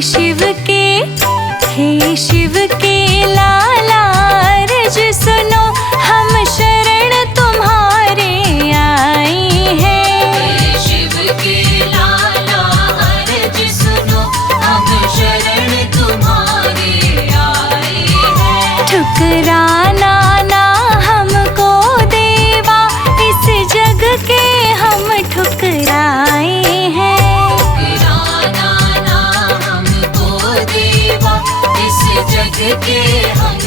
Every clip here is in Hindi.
हे शिव के लाला अर्ज सुनो, हम शरण तुम्हारे आए हैं। हे शिव के लाला अर्ज सुनो, हम शरण तुम्हारे आए हैं। ठुकराना ना हमको देवा, इस जग के हम ठुकराए हैं। ठुकराना ना हमको देवा, इस जग के हम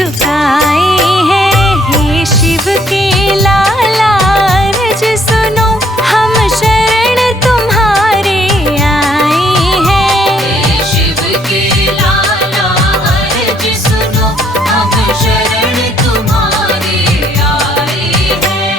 झुकाए हैं। हे शिव के लाला अर्ज सुनो, हम शरण तुम्हारे आए हैं। हे शिव के लाला अर्ज सुनो, हम शरण तुम्हारे आए हैं।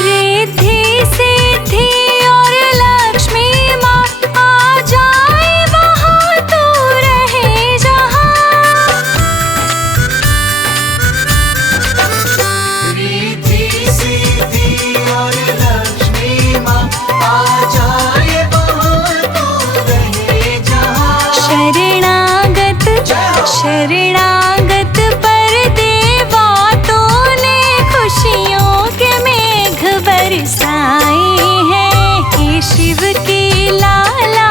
रिद्धि सिद्धि और लक्ष्मी माँ आ जाए वहाँ तू रहे जहाँ। रिद्धि सिद्धि और लक्ष्मी माँ आ जाए वहाँ तू रहे जहाँ। शरणागत पर देवा तूने खुशियों के मेघ बरसाए हैं। हे शिव के लाला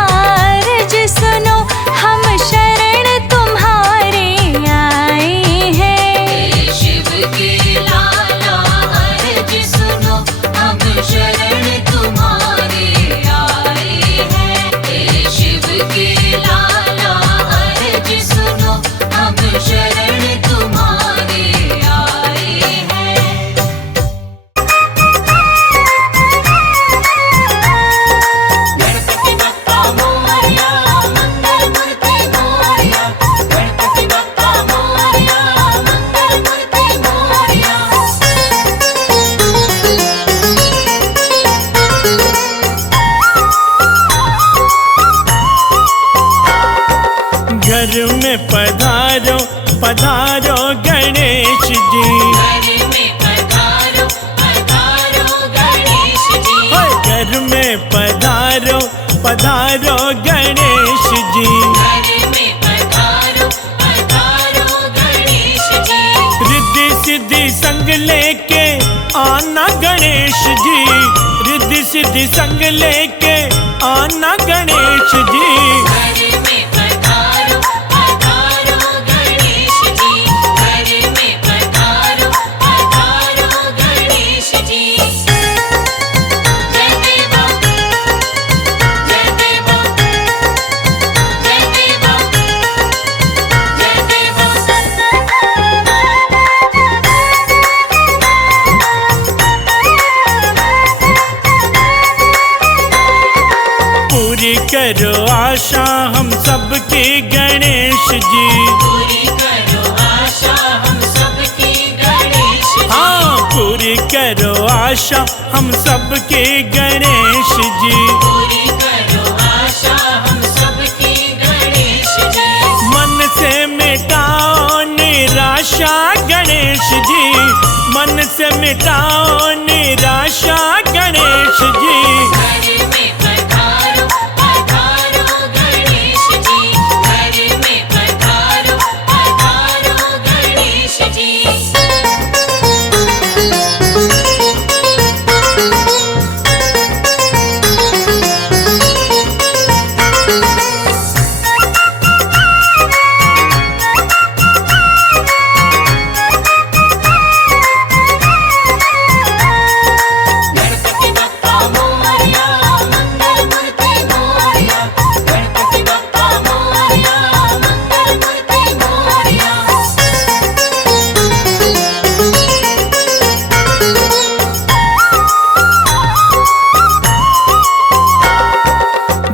अर्ज सुनो, हम शरण तुम्हारे आए हैं। हे शिव के लाला अर्ज सुनो, हम शरण तुम्हारे आए हैं। हे शिव के लाला अर्ज सुनो, हम शरण तुम्हारे आए हैं। गणपति बप्पा मोरया, मंगल मूर्ति मोरया। गणपति बप्पा मोरया, मंगल मूर्ति मोरया। घर में पधारो पधारो गणेश जी। घर में पधारो पधारो गणेश जी। हाय घर में पधारो पधारो गणेश जी। घर में पधारो पधारो गणेश जी। रिद्धि सिद्धि संग लेके आना गणेश जी। रिद्धि सिद्धि संग लेके आना गणेश जी। घर में पधारो पधारो गणेश जी। घर में पधारो पधारो गणेश जी। जय देवा जय देवा जय देवा जय देवा। पूरी करो आशा हम सबके गणेश जी। पूरी करो आशा हम सबकी गणेश जी। हाँ पूरी करो आशा हम सबके गणेश जी। पूरी करो आशा हम सबकी गणेश जी। मन से मिटाओ निराशा गणेश जी। मन से मिटाओ निराशा गणेश जी। घर में पधारो पधारो गणेश जी। घर में पधारो पधारो गणेश जी। गणपति बप्पा मोरया, मंगल मूर्ति मोरया। गणपति बप्पा मोरया, मंगल मूर्ति मोरया।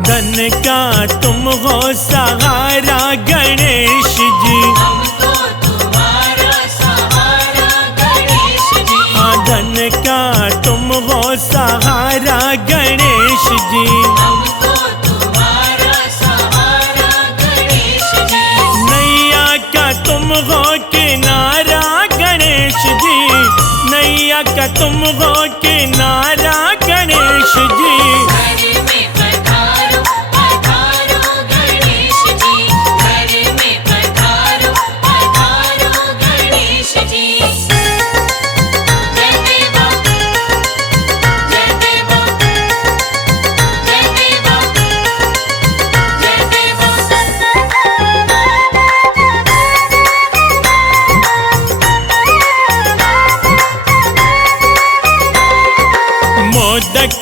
धन का तुम हो सहारा गणेश जी। हमको तुम्हारा सहारा गणेश जी। हाँ धन का तुम हो सहारा गणेश जी। हमको तुम्हारा सहारा गणेश जी। नैया का तुम हो किनारा गणेश जी। नैया का तुम हो किनारा गणेश जी। घर में पधारो पधारो गणेश जी। घर में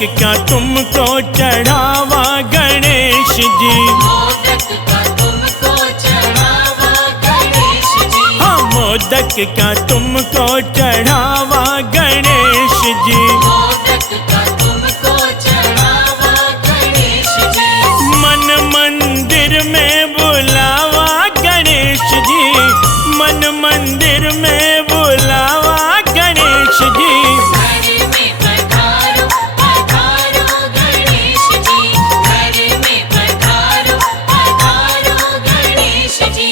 का तुमको चढ़ावा गणेश जी। मोदक का तुमको चढ़ावा गणेश जी। हाँ, मोदक का तुमको चढ़ावा गणेश जी। मोदक का तुमको चढ़ावा गणेश जी। मन मंदिर में बुलावा गणेश जी। मन मंदिर में बुलावा गणेश जी। घर में पधारो पधारो गणेश जी। घर में पधारो पधारो गणेश जी।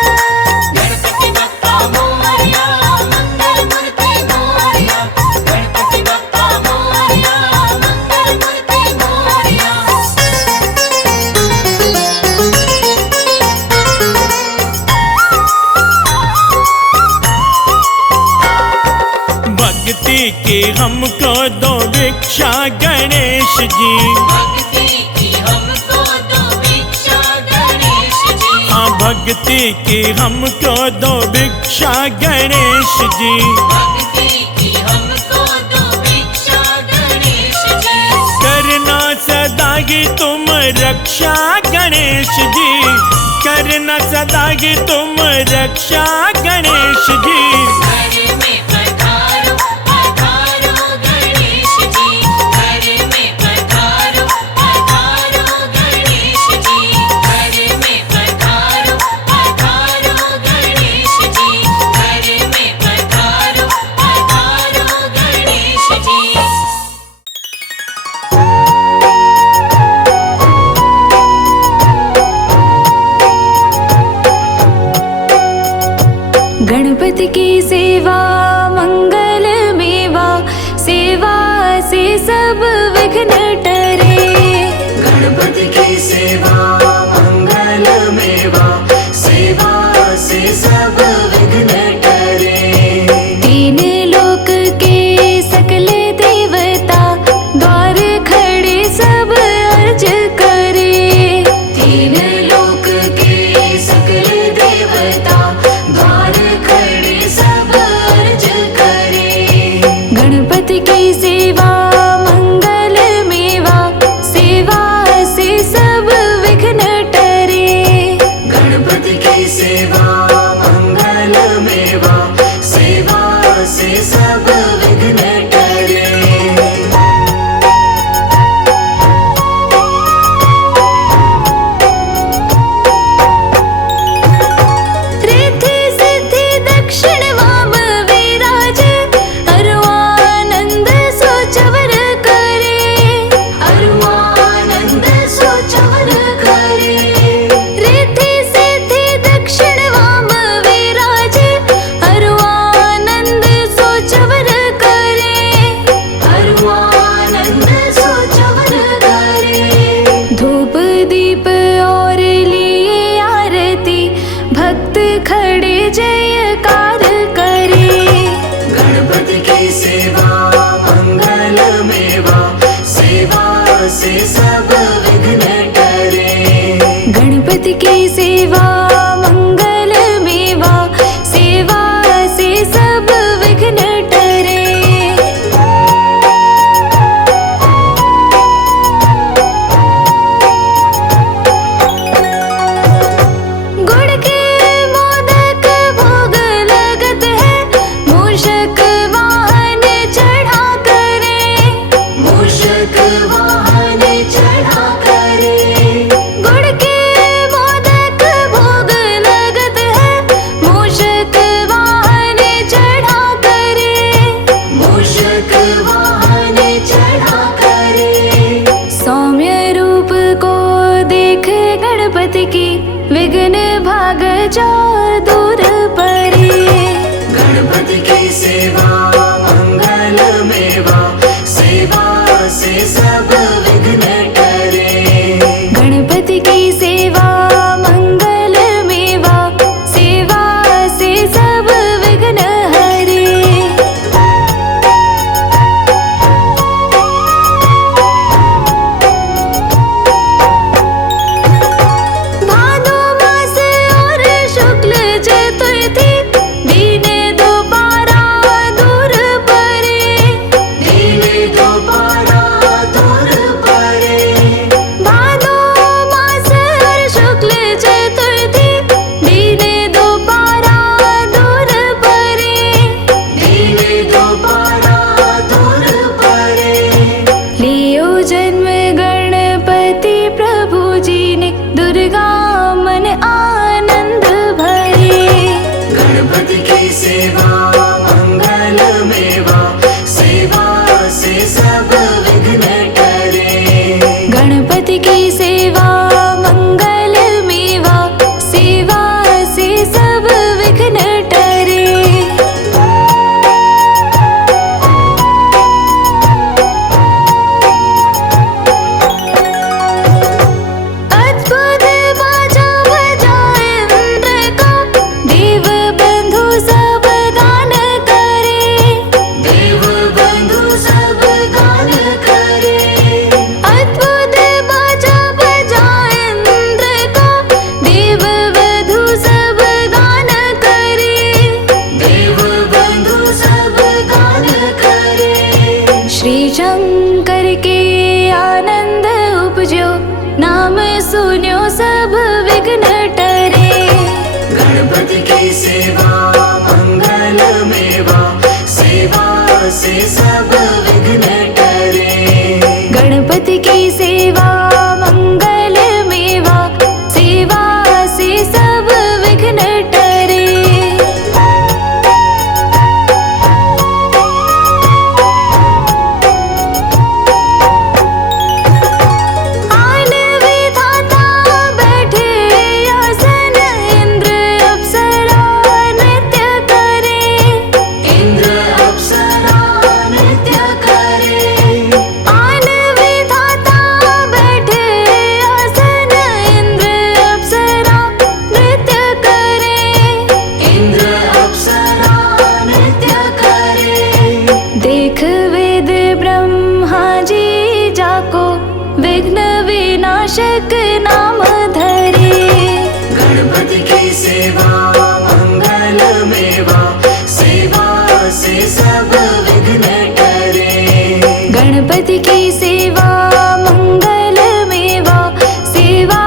गणपति बप्पा मोरया मंगल मूर्ति मोरया। गणपति बप्पा मोरया मंगल मूर्ति मोरया। भक्ति की हमको दो भिक्षा गणेश जी। भक्ति की हमको दो भिक्षा गणेश जी। हाँ, भक्ति की हमको दो भिक्षा गणेश जी। भक्ति की हमको दो भिक्षा गणेश जी। करना सदा की तुम रक्षा गणेश जी। करना सदा की तुम रक्षा गणेश जी। घर में पधारो पधारो गणेश जी। घर में पधारो पधारो गणेश जी। घर में पधारो पधारो गणेश जी। घर में पधारो पधारो गणेश जी। गणपति की सेवा मंगल मेवा, सेवा से सब विघ्न टरे। गणपति की सेवा मंगल मेवा, सेवा से सब विघ्न टरे। तीन लोक के सकल देवता, द्वार खड़े सब अर्ज करे। तीन लोक के सकल देवता, द्वार खड़े सब अर्ज करे। गणपति की सेवा मंगल मेवा, सेवा से सब विघ्न टरे। गणपति की सेवा मंगल मेवा, सेवा से सब विघ्न टरे। रिद्धि सिद्धि दक्षिण वाम विराज, अरुआनंद सोचवर करे। अरुआनंद सोचवर करे। रिद्धि सिद्धि दक्षिण वाम विराज, अरुआनंद सोचवर करे। अरुआनंद सोचवर करे। धूप दीप और लिए आरती, भक्त खड़े जयकार करे। गणपति की सेवा मंगल मेवा, सेवा से सब विघ्न टरे। गणपति की सेवा मंगल मेवा, सेवा से सब विघ्न टरे। गुड़ के मोदक भोग लगत है, मूषक वाहन चढ़ा करे। मूषक वाहन चढ़ा करे। गुड़ के मोदक भोग लगत है, मूषक वाहन चढ़ा करे। मूषक वाहन चढ़ा करे। सौम्य रूप को देख गणपति की, विघ्न भाग जाओ दूर परे। गणपति की सेवा मंगल मेवा, सेवा से सब सुन्यो सब विघ्न टरे। गणपति की सेवा मंगल मेवा, सेवा से सब विघ्न टरे। गणपति की सेवा मंगल मेवा, सेवा से सब विघ्न टरे। आन विधाता बैठे आसन, इंद्र अप्सरा नृत्य करे। इंद्र अप्सरा नृत्य करे। आन विधाता बैठे आसन, इंद्र अप्सरा नृत्य करे। इंद्र अप्सरा नृत्य करे। देख वेद ब्रह्मा जी जाको, विघ्न विनाशक नाम धरे। गणपति की सेवा मंगल मेवा, सेवा से सब विघ्न टरे। गणपति की सेवा मंगल मेवा, सेवा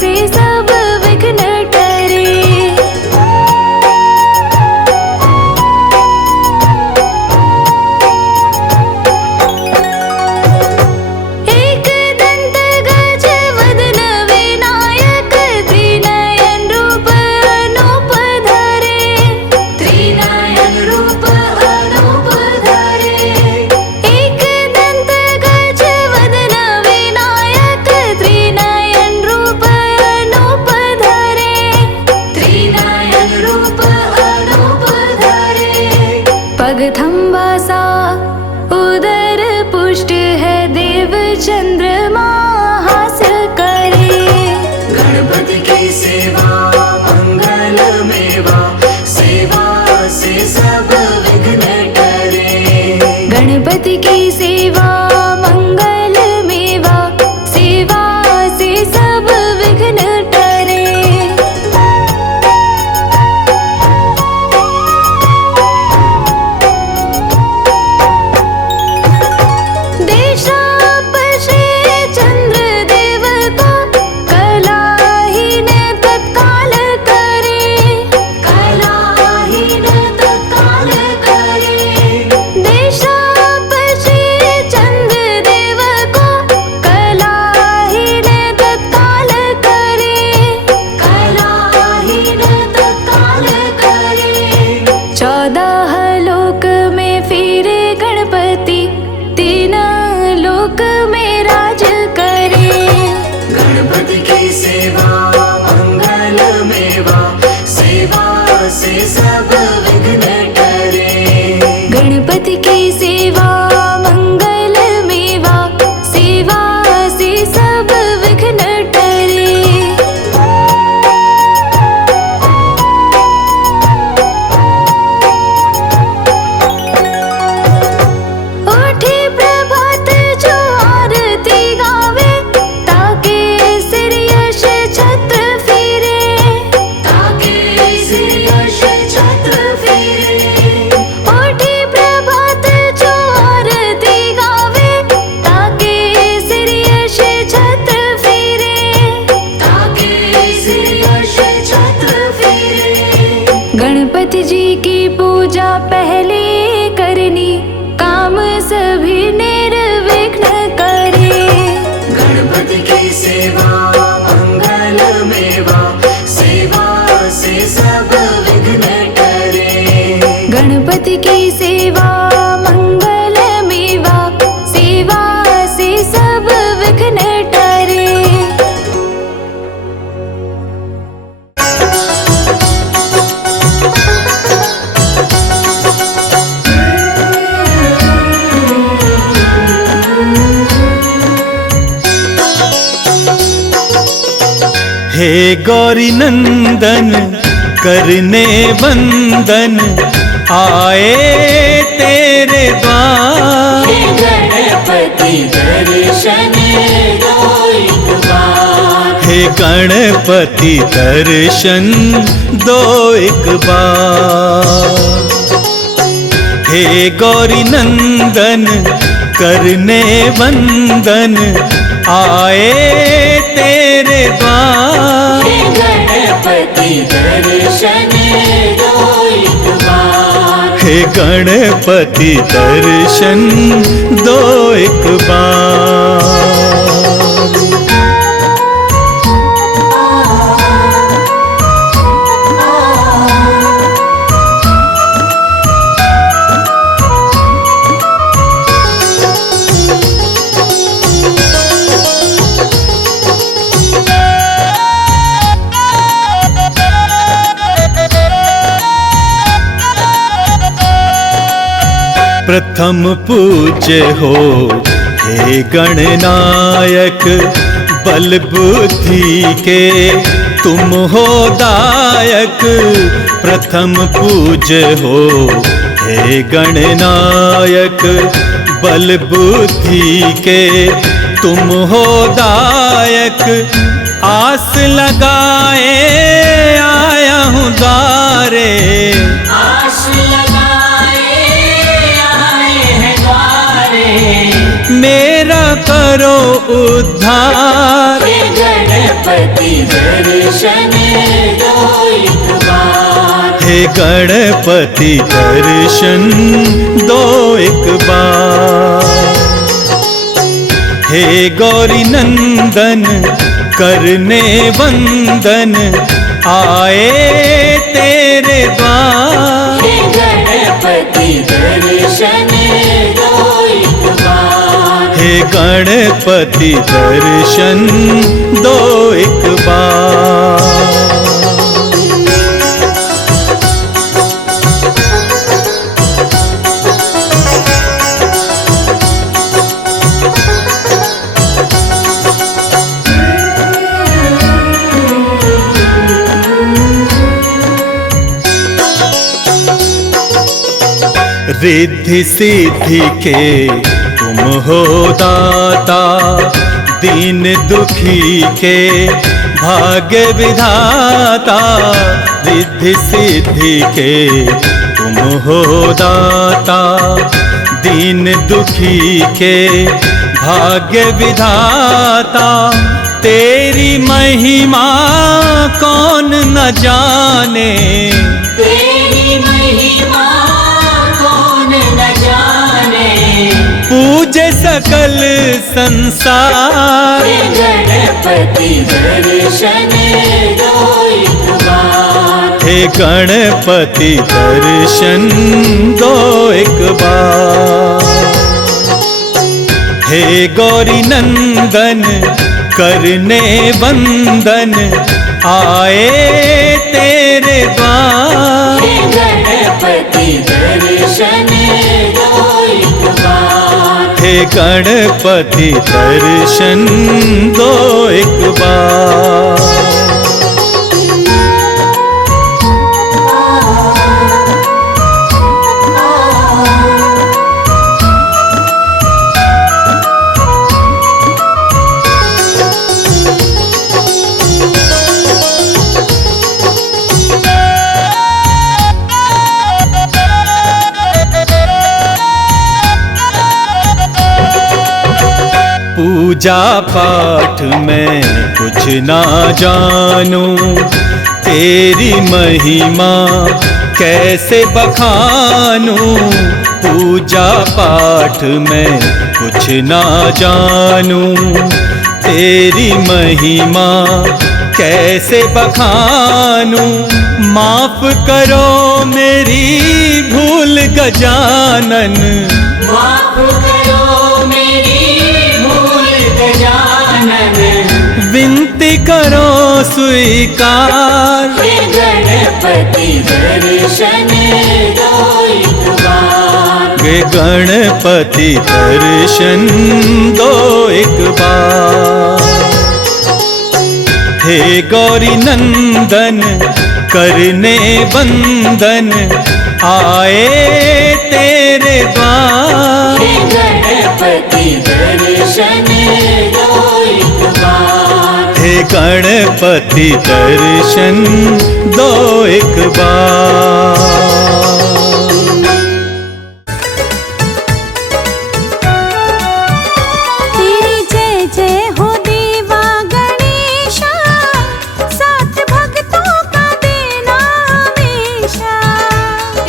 से सब विघ्न टरे। एक दंत गज वदन विनायक, त्रिनयन रूप अनूप धरे। त्रिनयन रूप अनूप धरे। एक दंत गज वदन विनायक, त्रिनयन रूप अनूप धरे। त्रिनयन रूप अनूप धरे। पग थम्बासा उदर पुष्ट है, देव चंद्रमा हास करे। गणपति की सेवा मंगल मेवा, सेवा से सब विघ्न टरे। गणपति की सेवा मंगल मेवा, सेवा से सब विघ्न टरे। देशाप श्री चंद्र देव को, कलाहीन तत्काल करे। कलाहीन तत्काल करे। देशाप श्री चंद्र देव को, कलाहीन तत्काल करे। कलाहीन तत्काल करे। 14 लोक में फिरे गणपति, 3 लोक में राज करे। गणपति की सेवा मंगल मेवा, सेवा से सब विघ्न टरे। गणपति की सेवा मंगल मेवा, सेवा से सब विघ्न टरे। उठी प्रभात जो आरती गावे, ताके सिर यश छत्र फिरे। ताके सिर यश छत्र फिरे। उठी प्रभात जो आरती गावे, ताके सिर यश छत्र फिरे। ताके सिर यश छत्र फिरे। गणपति जी की पूजा पहले करनी, काम सभी निर्विघ्न करे। गणपति की सेवा मंगल मेवा, सेवा से सब विघ्न टरे। गणपति की सेवा मंगल मेवा, सेवा से सब विघ्न टरे। हे गौरी नंदन करने बंदन, आए तेरे द्वार। गणपति दर्शन दो एक बार। हे गणपति दर्शन दो एक बार। हे गौरी नंदन करने वंदन, आए तेरे द्वार। हे गणपति दर्शन दो एक बार। हे गणपति दर्शन दो एक बार। प्रथम पूज्य हो हे गणनायक, बल बुद्धि के तुम हो दायक। प्रथम पूज्य हो हे गणनायक, बल बुद्धि के तुम हो दायक। आस लगाए आया हूँ द्वारे, आस लगाए आए हैं द्वारे। मेरा करो उद्धार। हे गणपति दर्शन दो एक बार। हे गणपति दर्शन दो एक बार। हे गौरी नंदन करने वंदन, आए तेरे द्वार। हे गणपति दर्शन दो एक बार। हे गणपति दर्शन दो एक बार। रिद्धि सिद्धि के तुम हो दाता, दीन दुखी के भाग्य विधाता। रिद्धि सिद्धि के तुम हो दाता, दीन दुखी के भाग्य विधाता। तेरी महिमा कौन न जाने, तेरी महिमा कौन न जाने। पूजे सकल संसार। हे गणपति दर्शन दो एक बार। हे गणपति दर्शन दो एक बार। हे गौरी नंदन करने वंदन, आए तेरे द्वार। हे गणपति दर्शन दो एक बार। हे गणपति दर्शन दो एक बार। पूजा पाठ में कुछ ना जानूं, तेरी महिमा कैसे बखानूं। पूजा पाठ में कुछ ना जानूं, तेरी महिमा कैसे बखानूं। माफ करो मेरी भूल गजानन, माफ करो मेरी भूल गजानन। विनती करो स्वीकार। हे गणपति दर्शन दो एक बार। हे गणपति दर्शन दो एक बार। हे गौरी नंदन करने वंदन, आए तेरे द्वार। हे गणपति दर्शन दो एक बार। हे गणपति दर्शन दो एक बार। तेरी जय जय हो देवा गणेशा, साथ भक्तों का देना हमेशा।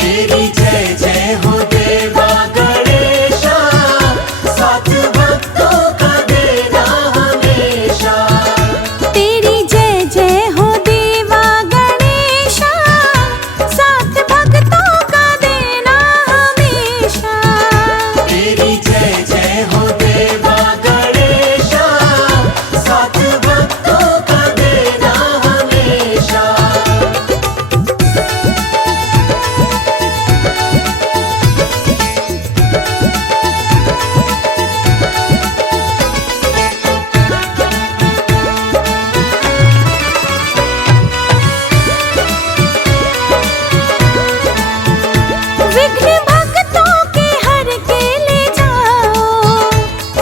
तेरी जय जय हो देवा गणेशा, साथ भक्तों का देना हमेशा। तेरी जय जय हो देवा गणेशा, साथ भक्तों का देना हमेशा। तेरी जय जय हो देवा गणेशा, साथ भक्तों का देना हमेशा। विघ्न भक्तों के हर के ले जाओ,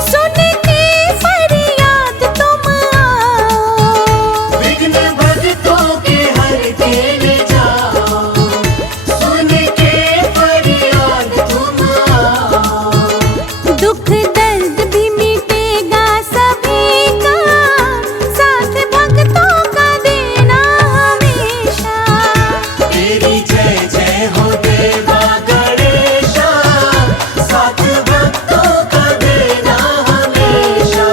सुन के फरियाद तुम आओ। विघ्न भक्तों के हर के ले जाओ, सुन के फरियाद तुम आओ। दुख दर्द भी मिटेगा सभी का, साथ भक्तों का देना हमेशा। तेरी जय जय हो देवा गणेशा, साथ भक्तों का देना हमेशा।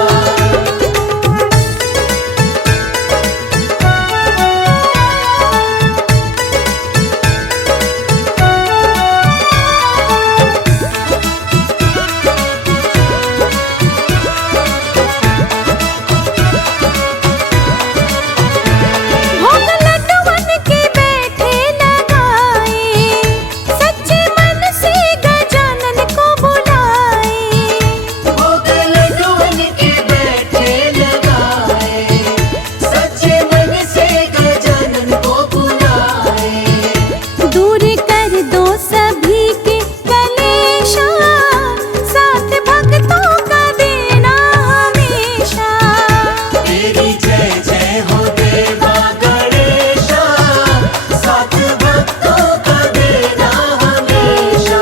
भोग लड्डूवन के बैठे लगाए, सच्चे मन से गजानन को बुलाए। भोग लड्डूवन के बैठे लगाए, सच्चे मन से गजानन को बुलाए। दूर कर दो सभी के कलेशा, साथ भक्तों का देना हमेशा। तेरी जय जय हो देवा गणेशा, साथ भक्तों का देना हमेशा।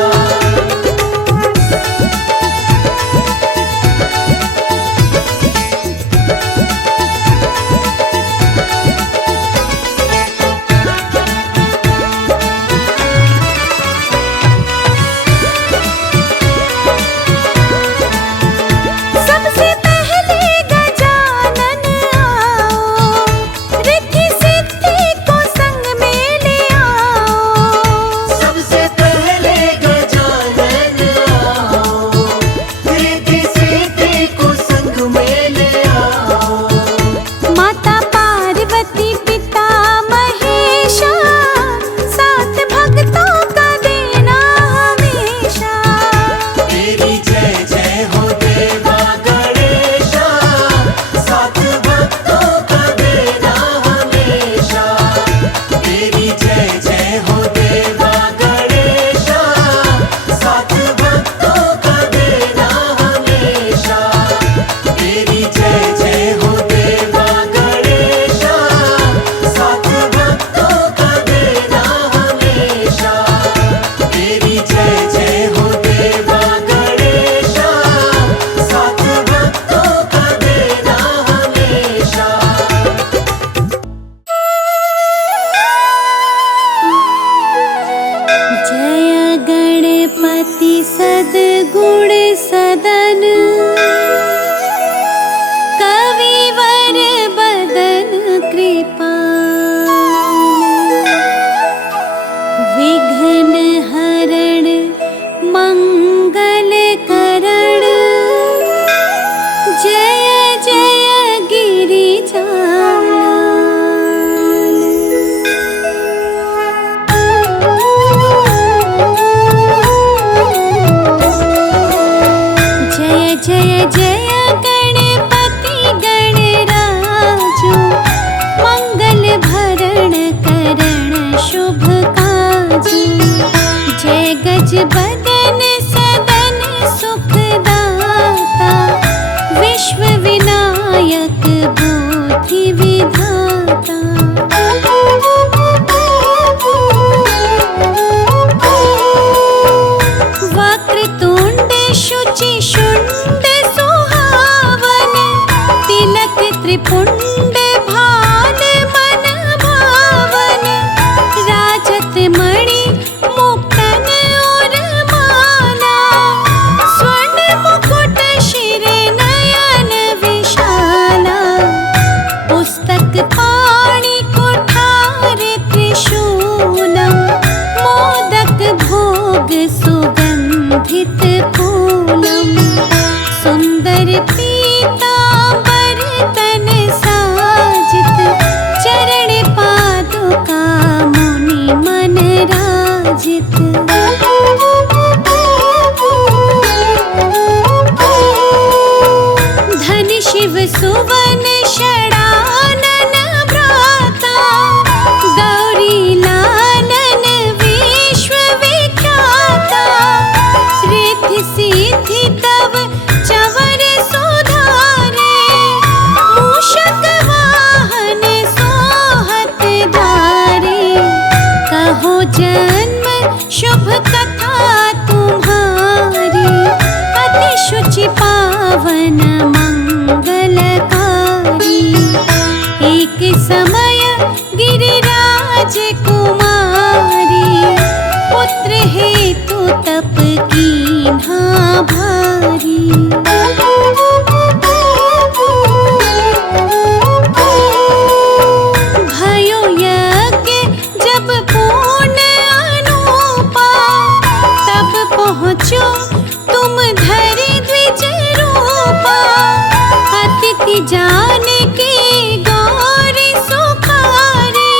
सबसे पहले गजानन आओ, रिद्धि सिद्धि को संग में ले आओ। सबसे पहले गजानन आओ, रिद्धि सिद्धि को संग में ले आओ। माता पार्वती पिता महेशा, साथ भक्तों का देना हमेशा। तेरी जय जय हो देवा गणेशा, साथ भक्तों का देना हमेशा। तेरी जय जय हो देवा गणेशा, साथ भक्तों का देना हमेशा। तेरी जय जय हो देवा गणेशा, साथ भक्तों का देना हमेशा। तेरी जय जय हो देवा गणेशा, साथ भक्तों का देना हमेशा। जय गणपति सद्गुण सदन, कविवर बदन कृपाल। विघ्न हरण मंगल करण, जय जय गिरिजानन। जय जय जय गणपति गणराजो, मंगल भरण करण शुभ काजो। जय गज बदन सदन सुखदाता, विश्व विनायक बुद्धि विधाता। वक्रतुंड शुचि शुंड सुहावन, शिव सुवन षडानन भ्राता गौरी लालन विश्व विख्याता रिद्धि सिद्धि तव चवर सुधारे मूषक वाहन सोहत धारे कहो जन्म शुभ कथा तुम्हारी अति शुचि पावन मंगलकारी एक समय गिरिराज कुमारी पुत्र हेतु तप कीन्हा भारी भयो यज्ञ जब पूर्ण अनूपा तब पहुँचो तुम धरि द्विज रूपा अतिथि जान के गौरी सुखारी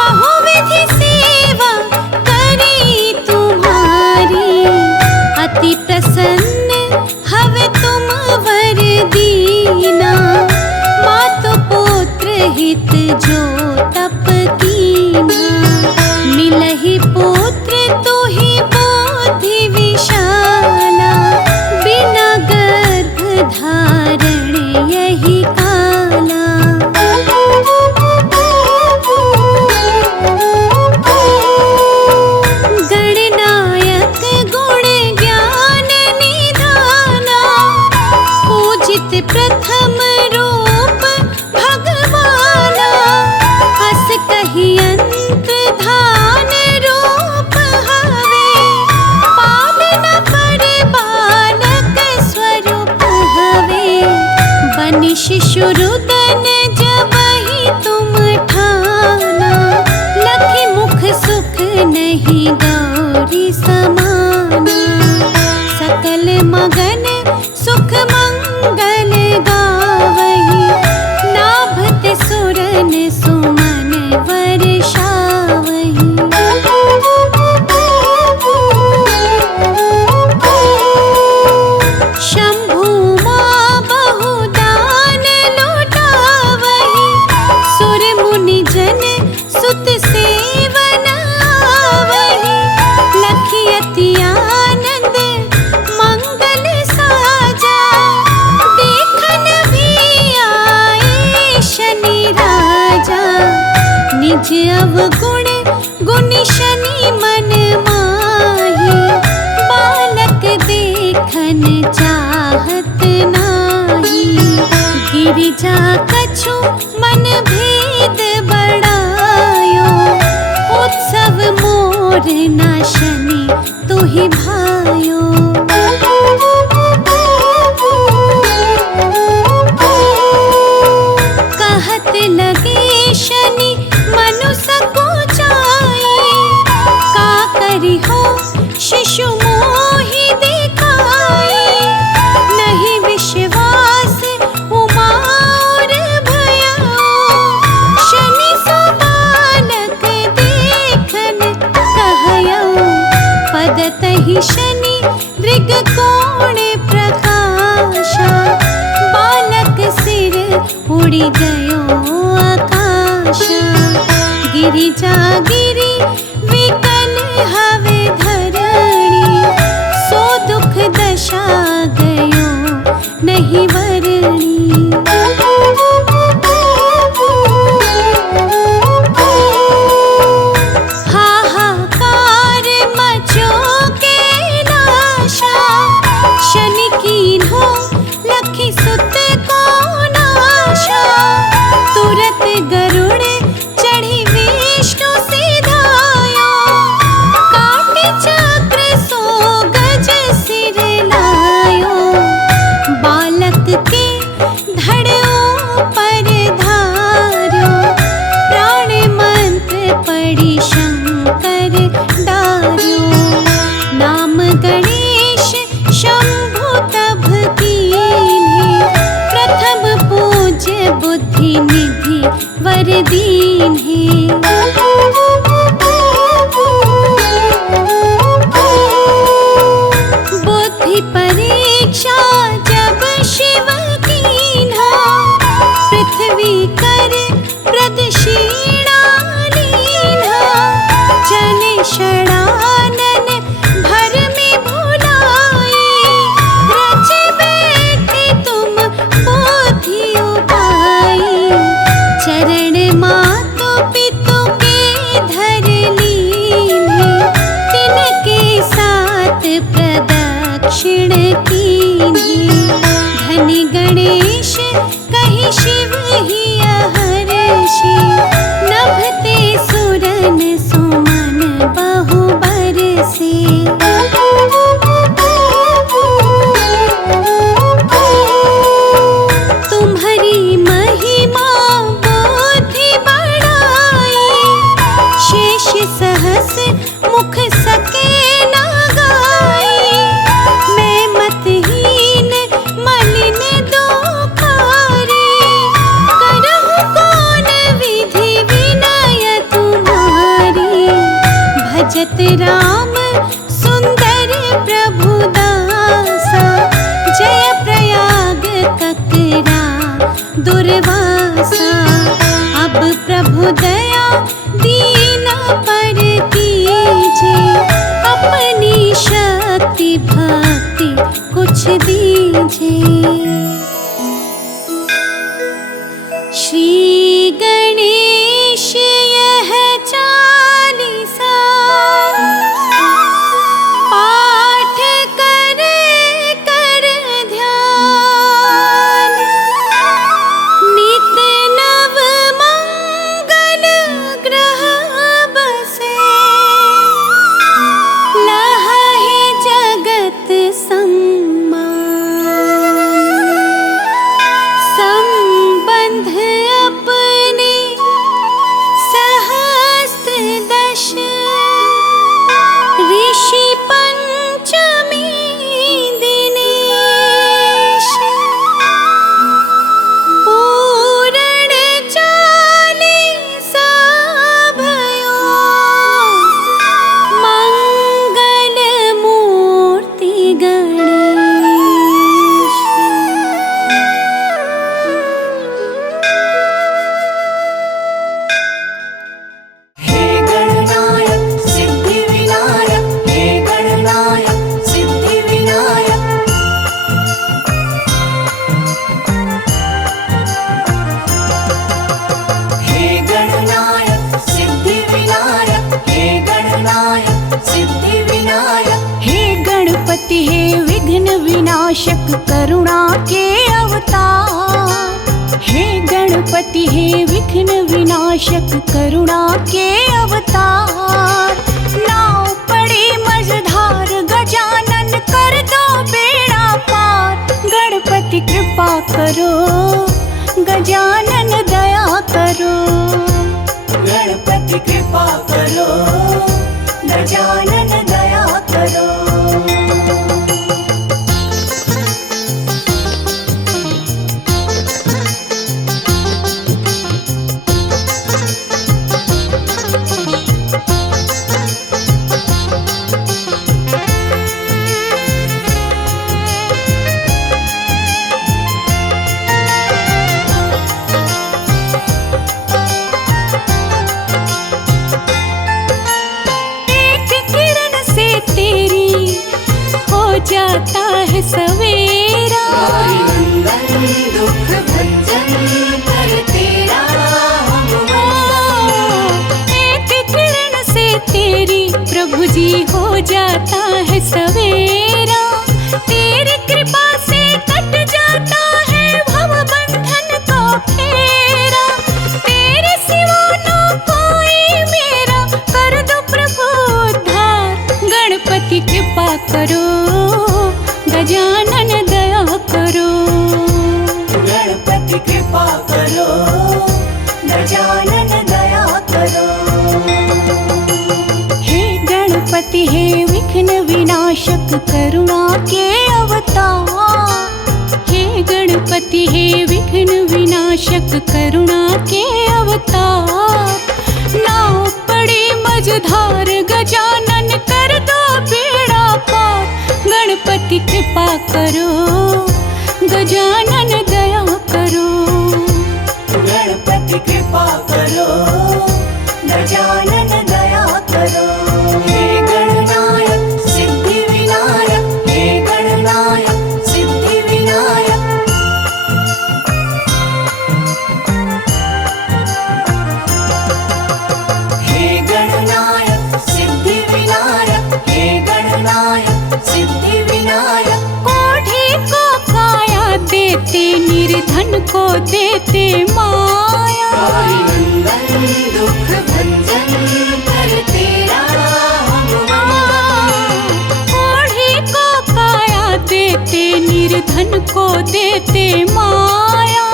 बहुविधि सेवा करी तुम्हारी अति प्रसन्न हवे तुम वर दीना मातु पुत्र हित जो तप कीना मिलहि पुत्र तो ही बुद्धि विशाला बिना गर्भ धारण यही काला गणनायक गुण ज्ञान निधाना पूजित प्रथम रूप भगवाना अस कही अंत धान रूप हवे पालन पर बालक स्वरूप हवे बनि शिशु रुदन जबहि तुम ठाना लखि मुख सुख नहीं गौरी समाना सकल मगन सुख मंगल गावहि नाभत सुरन सुमन वर्षावहि शंभु मां बहुदान लुटावहि सुर मुनि जन सुत सेवन आवहि लखि अति आनंद मंगल साजा देखन भी आए शनि राजा निज अवगुण गुण शनि मन माही बालक देखन चाहत नाही गिरिजा कछु मन भेद बढ़ायो उत्सव मोर ना शनि तुहि भायो कहत लगे शनि मनु सको जाए का करी हो शिशु मोहि दिखाए नहीं विश्वास उमा और भयो शनि सो बालक देखन कहयो पदतहि शनि दृग कोण प्रकाशा बालक सिर उड़ी गयो आकाशा गिरिजा गिरी विकल हवे धरणी सो दुख दशा गयो नहीं वरणी हाहाकार मचो के नाशा शनि कीन्हो लखि सुत को नाशा तुरत गरुड़ चढ़ी विष्णु सिधायो काटे चक्र सो गज सिर लायो बालक के शिव ही हर्षि नभते सुरन सुमन बहु बरसे तुम्हारी महिमा बोधि बढ़ाई शेष सहस मुख सके न गाई मैं मतहीन मलिन दोखारी करहु कौन विधि विनय तुम्हारी भजत राम सुंदर प्रभु दासा जय प्रयाग ककरा दुर्वासा अब प्रभु दया दीना पर कीजे अपनी शक्ति भक्ति कुछ दीजिए। श्री गणेश यह चालीसा पाठ करे कर ध्यान नित नव मंगल ग्रह बसे लहहि जगत सम्मान संबंध अपने सहस्त्र दश ऋषि पंचमी दिनेश पूरण चालीसा भयो मंगल मूर्ति गणेश। हे गणनायक सिद्धि विनायक हे गणनायक सिद्धि विनायक हे गणनायक सिद्धि विनायक हे गणनायक सिद्धि विनायक हे गणपति हे विघ्न विनाशक करुणा के अवतार हे गणपति हे विघ्न विनाशक करुणा के अवतार नाव पड़े मझधार गजानन कर दो बेड़ा पार गणपति कृपा करो गजानन दया करो गणपति कृपा करो गजानन दया करो। एक किरण से तेरी हो जाता है सवेरा नंदन दुख भंजन कर तेरा हम एक किरण से तेरी प्रभु जी हो जाता है सवेरा तेरी कृपा से कट जाता है भव बंधन को फेरा तेरे सिवा ना कोई मेरा कर दो प्रभु उद्धार गणपति कृपा करो गजानन दया करो गणपति कृपा करो गजानन दया करो। हे गणपति हे विघ्न विनाशक करुणा के अवतार हे गणपति हे विघ्न विनाशक करुणा के अवतार नाव पड़े मझधार गजानन कर दो बेड़ा पार गणपति कृपा करो गजानन दया करो गणपति कृपा करो गजानन दया करो। हे गणनायक सिद्धि विनायक हे गणनायक सिद्धि विनायक हे गणनायक सिद्धि विनायक हे गणनायक सिद्धि विनायक कोठी को देते निर्धन को देते माया। गौरी नंदन दुख भंजन कर तेरा हम वंदन। ओढ़ी को काया देते निर्धन को देते माया।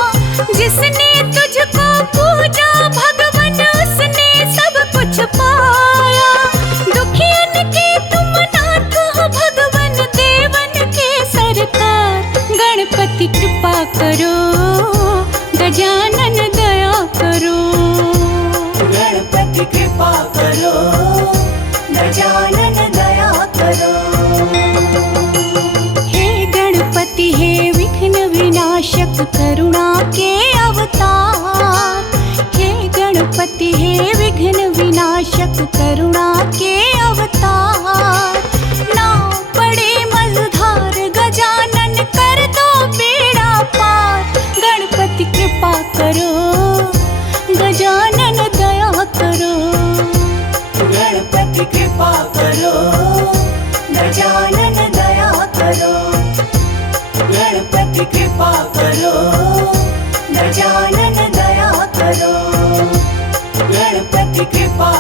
जिसने तुझको पूजा भगवन उसने सब कुछ पाया। दुखियन के तुम नाथ हो भगवन देवन के सरकार। गणपति कृपा करो गजानन दया करो। गणपति कृपा करो गजानन दया करो। हे गणपति हे विघ्न विनाशक करुणा के अवतार। हे गणपति हे विघ्न विनाशक करुणा के अवतार। नाव पड़े मझधार गजानन कर दो बेड़ा पार। गणपति कृपा करो गजानन दया करो। गणपति कृपा करो गजानन दया करो। गणपति कृपा करो गजानन दया करो। गणपति कृपा